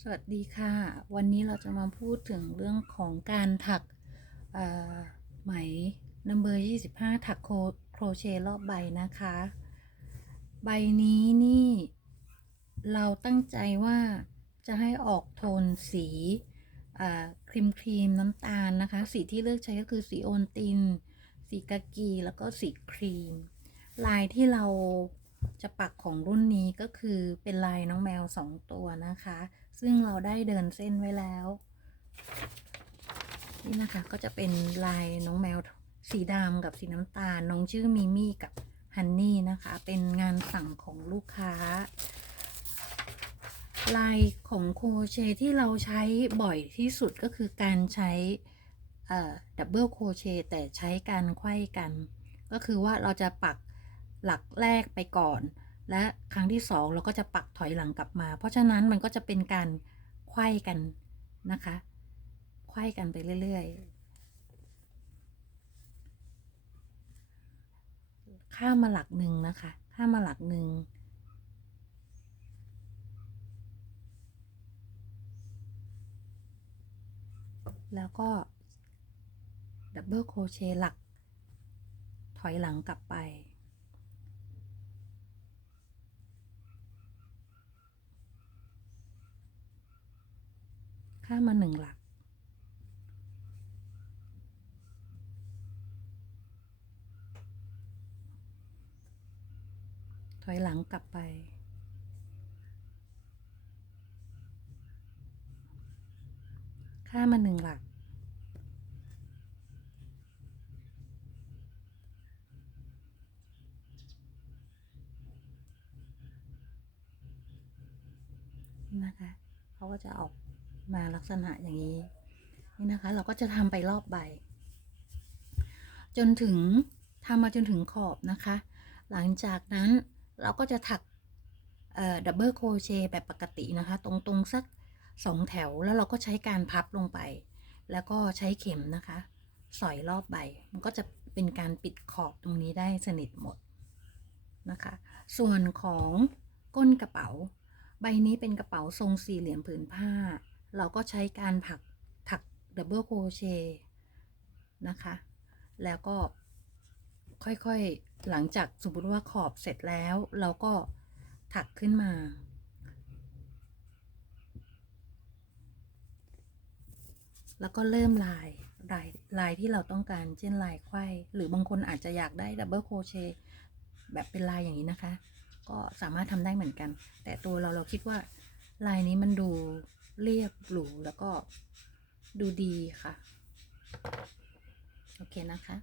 สวัสดีค่ะ วันนี้เราจะมาพูดถึงเรื่องของการถักเอ่อไหมนัมเบอร์25 ถักโครเชต์รอบใบนะคะ ใบนี้นี่ เราตั้งใจว่าจะให้ออกโทนสีครีมครีมน้ำตาลนะคะ สีที่เลือกใช้ก็คือสีโอนติน สีกากี แล้วก็สีครีม ลายที่เรา จะปักของรุ่นนี้ก็คือเป็นลายน้องแมวสองตัวนะคะ ซึ่งเราได้เดินเส้นไว้แล้ว นี่นะคะก็จะเป็นลายน้องแมวสีดำกับสีน้ำตาล น้องชื่อมิมี่กับฮันนี่นะคะ เป็นงานสั่งของลูกค้า ลายของโครเชที่เราใช้บ่อยที่สุดก็คือการใช้ดับเบิลโครเชแต่ใช้การไขว้กัน ก็คือว่าเราจะปัก หลักแรกไปก่อน และครั้งที่สองเราก็จะปักถอยหลังกลับมา เพราะฉะนั้นมันก็จะเป็นการไขว้กันนะคะไขว้กันไปเรื่อยๆ ข้ามมาหลักหนึ่งนะคะ ข้ามมาหลักหนึ่งแล้วก็ดับเบิลโครเชต์หลัก ถอยหลังกลับไป ข้ามมาหนึ่งหลัก ถอยหลังกลับไป ข้ามมาหนึ่งหลักนะคะเขาก็จะออก มาลักษณะอย่างนี้นี่นะคะ เราก็จะทำไปรอบใบ จนถึงทำมาจนถึงขอบนะคะ หลังจากนั้นเราก็จะถักดับเบิลโคเชแบบปกตินะคะ ตรงๆสักสองแถวแล้วเราก็ใช้การพับลงไป แล้วก็ใช้เข็มนะคะ สอยรอบใบ มันก็จะเป็นการปิดขอบตรงนี้ได้สนิทหมดนะคะ ส่วนของก้นกระเป๋า ใบนี้เป็นกระเป๋าทรงสี่เหลี่ยมผืนผ้า เราก็ใช้การผักถักดับเบิลโครเชต์นะคะ แล้วก็ค่อยๆ หลังจากสมมติว่าขอบเสร็จแล้ว เราก็ถักขึ้นมา แล้วก็เริ่มลายลายลายที่เราต้องการเช่นลายไขว้หรือบางคนอาจจะอยากได้ดับเบิลโครเชต์แบบเป็นลายอย่างนี้นะคะ ก็สามารถทำได้เหมือนกัน แต่ตัวเราเราคิดว่าลายนี้มันดู เรียบหรูแล้วก็ดูดีค่ะ โอเคนะคะ